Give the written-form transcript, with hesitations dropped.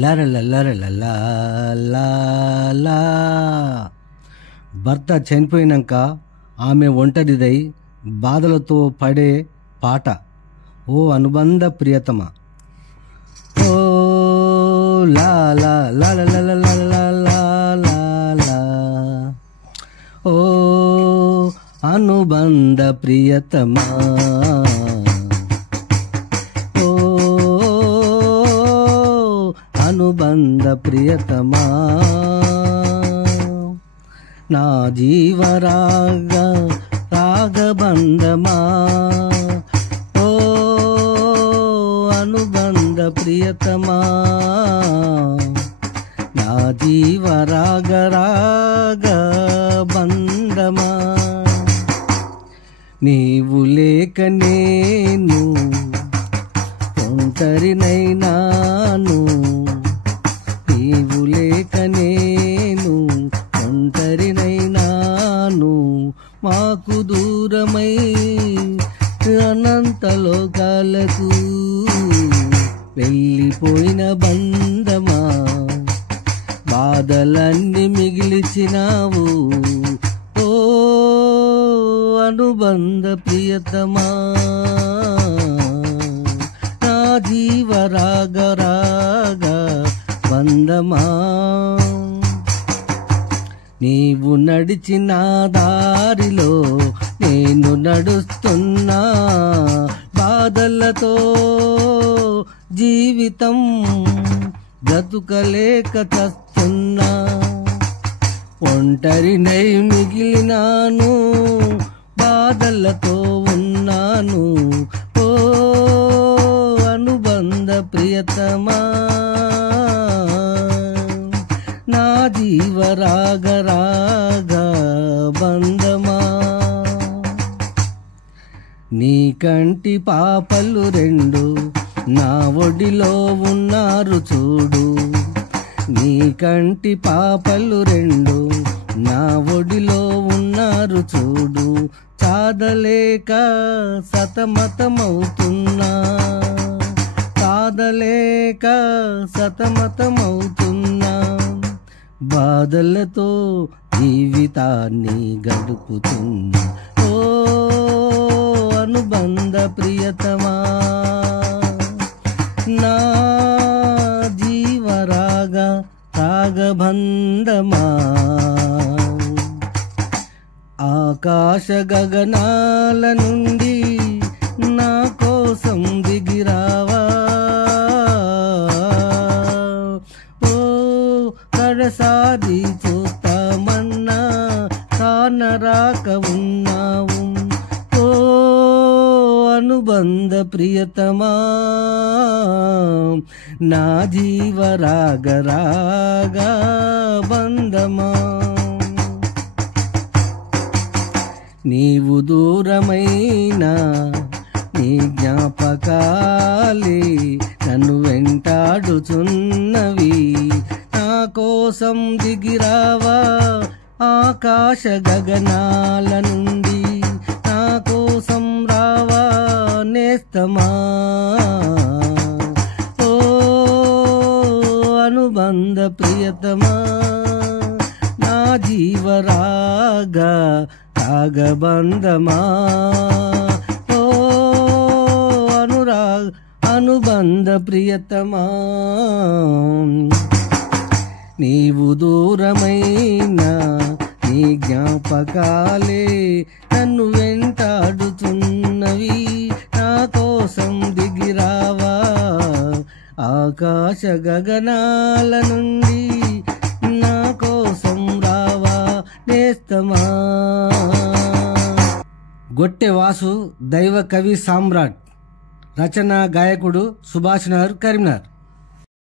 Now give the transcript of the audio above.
లరలలరలలా. భర్త చనిపోయినాక ఆమె ఒంటరిదై బాధలతో పడే పాట. ఓ అనుబంధ ప్రియతమ, ఓ లా లా లా లా లా లా లా లా లా. ఓ అనుబంధ ప్రియతమా, ఓ అనుబంధ ప్రియతమా, నా జీవరాగ రాగబంధమా, ఓ అనుబంధ ప్రియతమా, నా జీవరాగ రాగబంధమా. నీవు లేక నేను ఒంటరినైనాను, నీవు లేక నేను ఒంటరినైనాను. మాకు దూరమై అనంత లోకాలకు వెళ్ళిపోయిన బంధమా, బాధలన్నీ మిగిల్చినావు ఓ అనుబంధ ప్రియతమా, నా జీవరాగ రాగ బంధమా. నీవు నడిచిన దారిలో నేను నడుస్తున్నా, బాధలతో జీవితం బ్రతుకలేక చస్తున్నా. ఒంటరినై మిగిలినాను, బాధలతో ఉన్నాను ఓ అనుబంధ ప్రియతమా, నా జీవరాగ రాగ బంధమా. నీ కంటి పాపలు రెండు నా ఒడిలో ఉన్నారు చూడు, నీ కంటి పాపలు రెండు నా ఒడిలో ఉన్నారు చూడు. చాదలేక సతమతమవుతున్నా, చాదలేక సతమతమవుతున్నా. బాధలతో జీవితాన్ని గడుపుతున్నా ఓ అనుబంధ ప్రియతమా, నా జీవరాగ రాగబంధమా. ఆకాశ గగనాల నుండి నా కోసం దిగిరావా, ఓ కడసారి చూస్తామన్నా కానరాక ఉన్నావు ఓ అనుబంధ ప్రియతమా, నా జీవరాగ రాగ బంధమా. నీవు దూరమైనా నీ జ్ఞాపకాలే నన్ను వెంటాడుచున్నవి. నా కోసం దిగిరావా ఆకాశ గగనాల నుండి, నా కోసం రావా నేస్తమా ఓ అనుబంధ ప్రియతమా, నా జీవరాగ రాగబంధమా. ఓ అనుబంధ ప్రియతమా, నీవు దూరమైనా నీ జ్ఞాపకాలే నన్ను వెంటాడుతున్నవి. నా కోసం దిగిరావా ఆకాశ గగనాల నుండి, నా కోసం రావా నేస్తమా. గొట్టె వాసు దైవ కవి సామ్రాట్, రచన గాయకుడు సుభాష్ నగర్, కరీంనగర్.